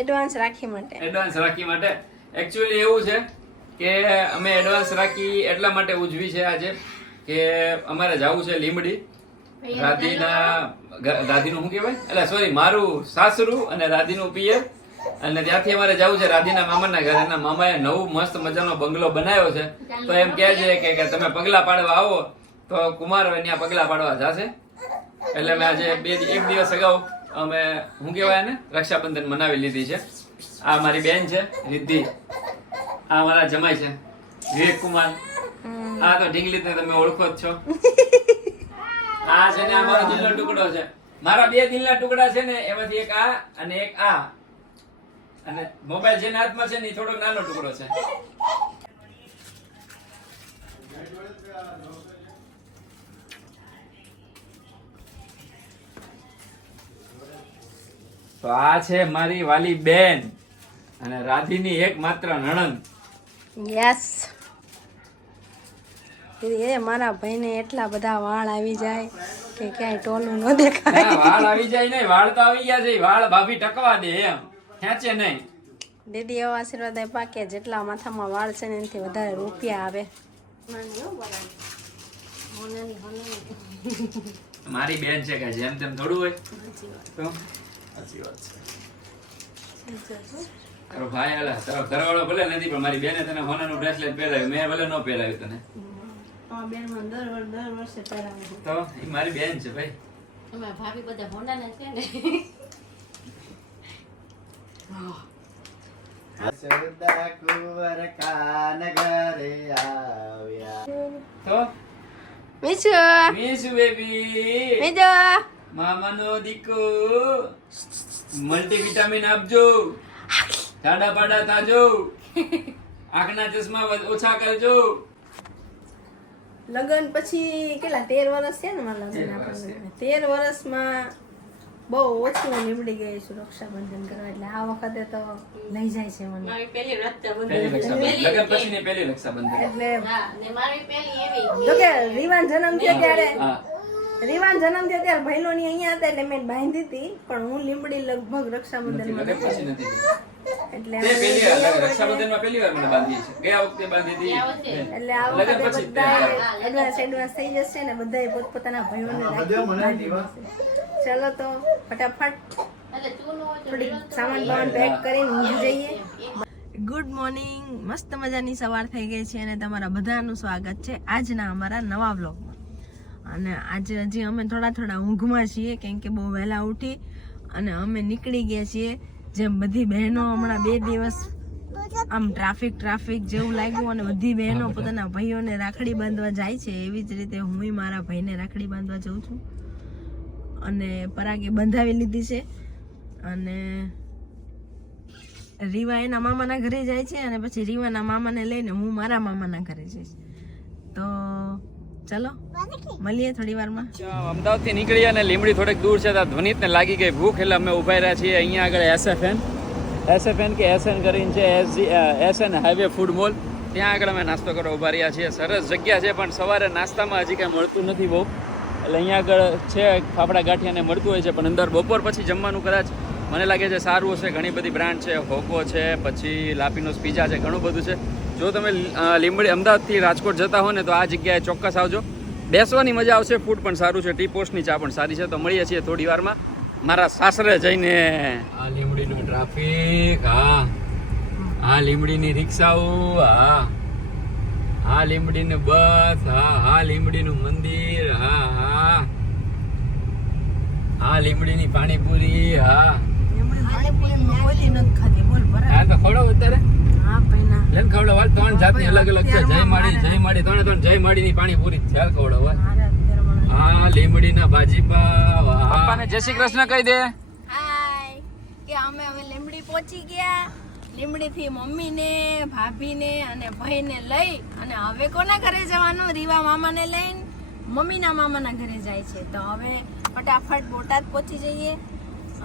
Advance રાખી માટે actually એવું છે કે અમે એડવાન્સ રાખી એટલા માટે ઉજવી છે આજે કે અમારે જવું છે લીમડી રાધીનું શું કહેવાય એટલે સોરી મારું સાસરું અને રાધીનું પિયર અને ત્યાંથી અમારે જવું છે રાધીના મામાના ઘરે. એના મામાએ નવું મસ્ત મજાનો બંગલો બનાવ્યો છે તો એમ કહે છે કે તમે પગલા પાડવા આવો તો કુમાર ત્યાં પગલા પાડવા જશે. એટલે મેં આજે એક દિવસ અગાઉ અમે શું કહેવાય ને રક્ષાબંધન મનાવી લીધી છે. આ મારી બેન છે રિદ્ધિ, આ મારા જમાઈ છે વિવેક કુમાર, આ તો ઢીંગલી તમે ઓળખો જ છો. આ છે ને અમારો દિલનો ટુકડો છે. મારા 2 દિલના ટુકડા છે ને એમાંથી એક આ અને એક આ, અને મોબાઈલ જેના હાથમાં છે ને એ થોડોક નાનો ટુકડો છે. તો આ છે મારી વાલી બેન અને રાધીની એકમાત્ર નણંદ. યસ એ મારા ભાઈને એટલા બધા વાળ આવી જાય કે ક્યાંય ટોલું ન દેખાય. વાળ આવી જાય નહીં, વાળ તો આવી ગયા છે, વાળ ભાભી ટકવા દે એમ ખેંચે નહીં. દીદી એવા આશીર્વાદ આપ્યા કે જેટલા માથામાં વાળ છે ને એનાથી વધારે રૂપિયા આવે. મારી બેન છે કે જેમ તેમ થોડું હોય તો સાચી વાત છે. તારો ભાઈ હાલે, તારો ઘરવાળો ભલે નથી પણ મારી બેને તને હોનાનું બ્રેસલેટ પહેરાવ્યું, મેં ભલે ન પહેરાવ્યું તને. દર વર્ષે પહેરાવે તો એ મારી બેન છે ભાઈ. અમારા ભાભી બધા હોનાના છે ને. હસુદા કુંવર કાન ઘરે આવ્યા. તો મીસુ બેબી મીજો મામાનો દીકો મલ્ટીવિટામિન આપજો, જાડા પાડા થાજો, આંખના ચશ્મા ઓછા કરજો. લગન પછી કેટલા 13 વર્ષ છે ને મારા લગન આપણને. 13 વર્ષમાં બહુ ઓછું નીમડી ગઈ છું રક્ષાબંધન કરવા, એટલે આ વખતે તો લઈ જાય છે મને. મારી પહેલી પહેલી રક્ષાબંધન લગન પછીની પહેલી રક્ષાબંધન. એટલે હા ને મારી પહેલી એવી જો કે રીવાન જન્મ થયો ત્યારે હા. ભાઈલોની અહીંયા હતા એટલે મેં બાંધી હતી, પણ હું લીમડી લગભગ રક્ષાબંધન લગન પછી નથી. એટલે તે પહેલી રક્ષાબંધનમાં પહેલી વાર મને બાંધી છે. ગયા વખતે બાંધી હતી. એટલે આ લગન વખતે પછી બધા એડવાન્સ થઈ જશે ને બધાએ પોતપોતાના ભાઈઓને રાખી બાંધી દેશે. ચલો તો ફટાફટ એટલે તું નો હોય તો થોડીક સામાન બામાન પેક કરીને ઊંઘી જઈએ. ગુડ મોર્નિંગ, મસ્ત મજાની સવાર થઈ ગઈ છે અને તમારા બધાનું સ્વાગત છે આજના અમારા નવા વ્લોગમાં. અને આજે હજી અમે થોડા ઊંઘમાં છીએ કેમ કે બહુ વહેલા ઉઠી અને અમે નીકળી ગયા છીએ. જેમ બધી બહેનો હમણાં 2 દિવસ આમ ટ્રાફિક જેવું લાગ્યું અને બધી બહેનો પોતાના ભાઈઓને રાખડી બાંધવા જાય છે, એવી જ રીતે હું મારા ભાઈને રાખડી બાંધવા જાઉં છું. અને પરાગે બંધાવી લીધી છે અને રીવા એના મામાના ઘરે જાય છે અને પછી રીવાના મામાને લઈને હું મારા મામાના ઘરે જઈશ. તો ચલો મળીએ થોડી વારમાં. અમદાવાદ થી નીકળી અને લીમડી થોડીક દૂર છે, ત્યાં ધ્વનિતને લાગી ગઈ ભૂખ એટલે અમે ઉભા રહ્યા છીએ અહીંયા આગળ એસએન કે એસએન કરીને છે, એસએન હાઈવે ફૂડ મોલ. ત્યાં આગળ અમે નાસ્તો કરવા ઉભા રહ્યા છીએ. સરસ જગ્યા છે પણ સવારે નાસ્તામાં હજી કાંઈ મળતું નથી બહુ, એટલે અહીંયા આગળ છે ફાફડા ગાંઠિયાને મળતું હોય છે પણ અંદર બપોર પછી જમવાનું કદાચ મને લાગે છે સારું હશે. ઘણી બધી બ્રાન્ડ છે, હોકો છે, પછી લાપીનોસ પિઝા છે, ઘણું બધું છે. જો તમે લીમડી અમદાવાદથી રાજકોટ જતા હો ને તો આ જગ્યાએ ચોક્કસ આવજો, બેસવાની મજા આવશે. ફૂડ પણ સારું છે, ટી પોસ્ટની ચા પણ સારી છે. તો મળીએ છીએ થોડી વારમાં મારા સાસરે જઈને. આ લીમડીનું ટ્રાફિક, હા લીમડીની રિક્ષાઓ, હા લીમડીની બસ, હા લીમડીનું મંદિર, હા લીમડીની પાણીપુરી, હા તો ખવડાવ અત્યારે લેન ખવડાવ. 3 જાતની અલગ અલગ છે. જય માડી 3 જય માડીની પાણીપુરી ખ્યાલ ખવડાવ. હા લીમડીના ભાજીપાવ. પપ્પાને જય શ્રી કૃષ્ણ કહી દે. હાય કે અમે હવે લીમડી પહોંચી ગયા. લીમડીથી મમ્મીને, ભાભીને અને ભાઈને લઈ અને હવે કોના ઘરે જવાનું? રીવા મામાને લઈને મમ્મીના મામાના ઘરે જાય છે. તો હવે ફટાફટ બોટાદ પહોંચી જઈએ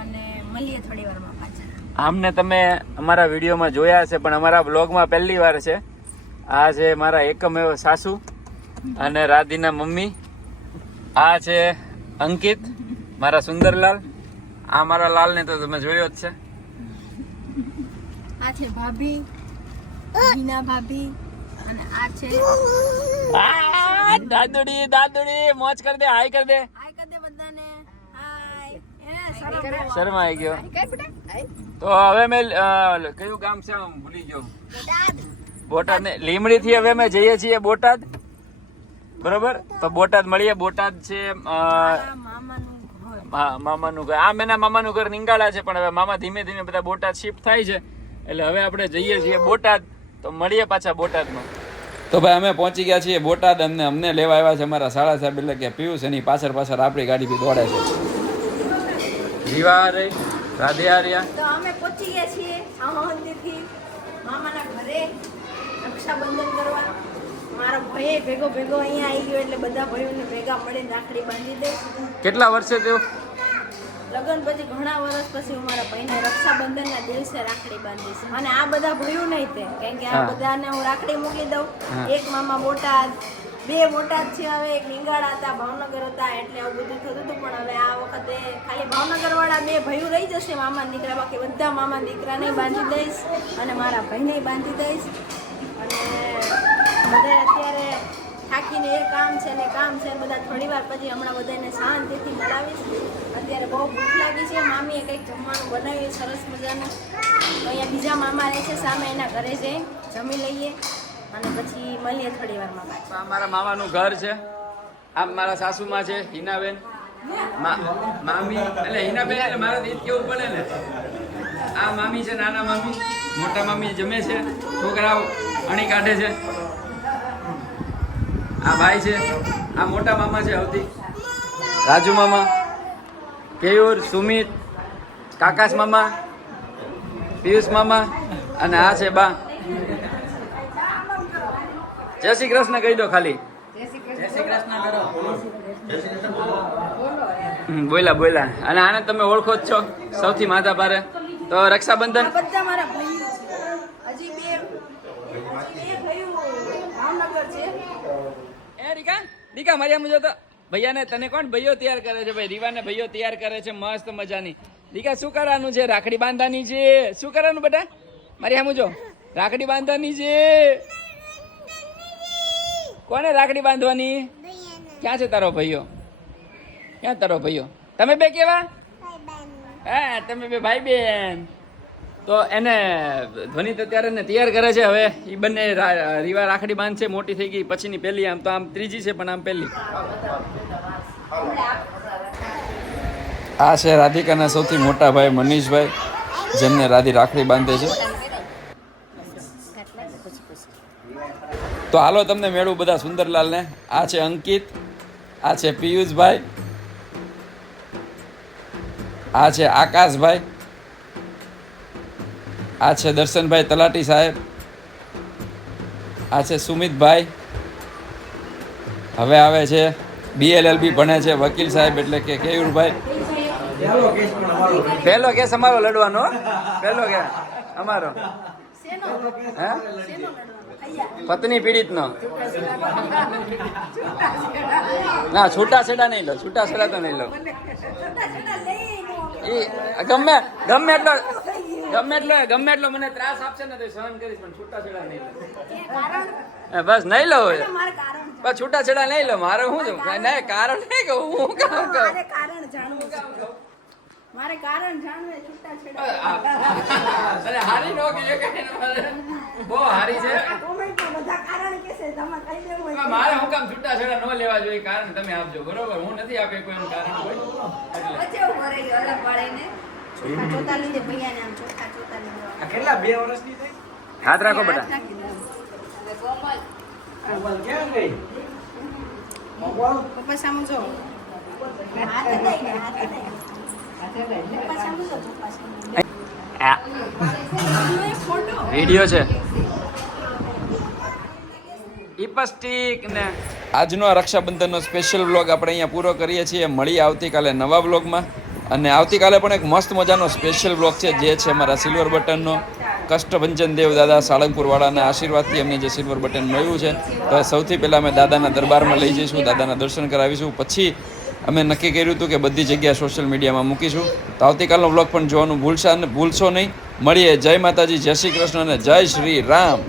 અને મળીએ થોડી વારમાં પાછા. આમને તમે અમારા વિડીયોમાં જોયા હશે પણ અમારા બ્લોગમાં પહેલી વાર છે. આ છે મારા એકમ એવો સાસુ અને રાધીના મમ્મી. આ છે અંકિત, મારા સુંદરલાલ. આ મારા લાલને તો તમે જોયો જ છે. આ છે ભાભી, હિના ભાભી, અને આ છે દાદુડી મોજ કર દે, હાય કર દે. હાય કર દે બધાને. હાય. શર્મ આવી ગયો. તો હવે મેં કયું ગામ છે હું ભૂલી ગયો. બોટાદ ને લીમડી થી હવે અમે જઈએ છીએ બોટાદ, બરોબર? તો બોટાદ મળીએ. બોટાદ છે મામાનું ઘર. આ મેના મામાનું ઘર નિંગાળા છે, પણ હવે મામા ધીમે ધીમે બધા બોટાદ શિફ્ટ થાય છે, એટલે હવે આપણે જઈએ છીએ બોટાદ. તો મળીએ પાછા બોટાદમાં. તો ભાઈ અમે પહોંચી ગયા છીએ બોટાદ, અને અમને લેવા આવ્યા છે અમારા શાળા સાહેબ, એટલે કે પિયુષ. એની પાછળ પાછળ આપણી ગાડી બી દોડે છે. જીવા રે રાધે આર્યા. તો અમે પહોંચી ગયા છીએ સામંતીથી મામાના ઘરે રક્ષાબંધન કરવા. મારો ભાઈ ભેગો અહીંયા આવી ગયો, એટલે બધા ભાઈઓને ભેગા મળીને રાખડી બાંધી દે. કેટલા વર્ષે થયો લગ્ન પછી? ઘણા વર્ષ પછી હું મારા ભાઈને રક્ષાબંધનના દિવસે રાખડી બાંધીશ. અને આ બધા ભાઈઓ નહીં તે, કેમ કે આ બધાને હું રાખડી મૂકી દઉં. એક મામા બોટાદ, 2 બોટાદ છે, હવે એક નિંગાળા હતા, ભાવનગર હતા, એટલે આવું બધું થતું હતું. પણ હવે આ વખતે ખાલી ભાવનગર વાળા 2 ભાઈઓ રહી જશે મામા દીકરા, બાકી બધા મામા દીકરાને બાંધી દઈશ અને મારા ભાઈને બાંધી દઈશ. અને બધા અત્યારે થાકીને એ કામ છે ને કામ છે, બધા થોડી વાર પછી હમણાં બધાને શાંતિથી મળાવીશ. અત્યારે બહુ ભૂખ લાગી છે. મામીએ કંઈક જમવાનું બનાવ્યું સરસ મજાનું. તો અહીંયા બીજા મામા રહે છે સામે, એના ઘરે જઈ જમી લઈએ અને પછી મળીએ થોડી વારમાં પાછા. આ મારા મામાનું ઘર છે. આ મારા સાસુમાં છે હિનાબેન, મામી એટલે હિનાબેન એટલે મારે ઈદ કેવું પડે ને. આ મામી છે, નાના મામી. મોટા મામી જમે છે, છોકરાઓ અણી કાઢે છે. આ ભાઈ છે, આ મોટા મામા છે સૌથી, રાજુ મામા, કેયુર, સુમિત, કાકાશ મામા, પિયુષ મામા, અને આ છે બા. જય શ્રી કૃષ્ણ કહી દો ખાલી. બોલા. અને આને તમે ઓળખો જ છો, સૌથી માથા ભારે. તો રક્ષાબંધન બધા મારા ભાઈઓ છે. હજી બે ભાઈઓ ભાવનગર છે. એ રીકા મારી આમ જો તો ભૈયાને. તને કોણ ભાઈઓ તૈયાર કરે છે? ભાઈ રીવાને ભાઈઓ તૈયાર કરે છે મસ્ત મજાની. રીકા શું કરવાનું છે? રાખડી બાંધવાની છે. શું કરવાનું બેટા? મારી આમ જો, રાખડી બાંધવાની છે. કોને રાખડી બાંધવાની? ક્યાં છે તારો ભાઈઓ? ક્યાં તારો ભાઈઓ? તમે બે કેવા? હા, તમે બે ભાઈ બેન. તો એને ધ્વનિત અત્યારે ને તૈયાર કરે છે. હવે એ બંને રીવા રાખડી બાંધશે. મોટી થઈ ગઈ પછીની પહેલી. આમ તો આમ ત્રીજી છે, પણ આમ પહેલી. આ છે રાધિકાના સૌથી મોટા ભાઈ મનીષભાઈ, જેમને રાખડી બાંધે છે. તો હાલો તમને મેળવું બધા સુંદરલાલને. આ છે અંકિત, આ છે પિયુષભાઈ, આ છે આકાશભાઈ, આ છે દર્શનભાઈ તલાટી સાહેબ, આ છે સુમિતભાઈ. હવે આવે છે BLLB ભણે છે વકીલ સાહેબ, એટલે કે કેયુરભાઈ. પહેલો કેસ અમારો લડવાનો. પહેલો કેસ અમારો. હે? પત્ની પીડિત નો. ના, છૂટા છેડા નહીં લો. છૂટા છેડા તો નહીં લો. એ ગમે એટલો મને ત્રાસ આપશે ને તો સહન કરીશ, પણ છૂટા છેડા નહીં લો. બસ નહીં લો. બસ છૂટા છેડા નહીં લો. મારે શું છે? નહીં, કારણ નહીં કહું. હું કામ કહું? મારે કારણ જાણવું છૂટા છેડા. અરે હારી નો કે બહુ હારી છે. કોમેન્ટમાં બધા કારણ કહેશે, તમે કહી દેવું. મારે હું કામ છૂટા છેડા ન લેવા જોઈએ? કારણ તમે આપજો, બરોબર? હું નથી આપે કોઈ એનું કારણ હોય. કેટલા 2 વર્ષની થઈ? હાથ રાખો બેટા. પપ્પા સામુ જો. વિડિયો છે. લિપસ્ટિક ને આજનો રક્ષાબંધનનો સ્પેશિયલ વ્લોગ આપણે અહીંયા પૂરો કરીએ છીએ. મળીએ આવતીકાલે નવા વ્લોગમાં. અને આવતીકાલે પણ એક મસ્ત મજાનો સ્પેશિયલ વ્લોગ છે, જે છે મારા સિલ્વર બટનનો. કષ્ટભંજન દેવ દાદા સાળંગપુરવાળાના આશીર્વાદથી અમને જે સિલ્વર બટન મળ્યું છે, તો સૌથી પહેલાં અમે દાદાના દરબારમાં લઈ જઈશું, દાદાના દર્શન કરાવીશું. પછી અમે નક્કી કર્યું હતું કે બધી જગ્યાએ સોશિયલ મીડિયામાં મૂકીશું. તો આવતીકાલનો વ્લોગ પણ જોવાનું ભૂલશો નહીં. મળીએ. જય માતાજી, જય શ્રી કૃષ્ણ અને જય શ્રી રામ.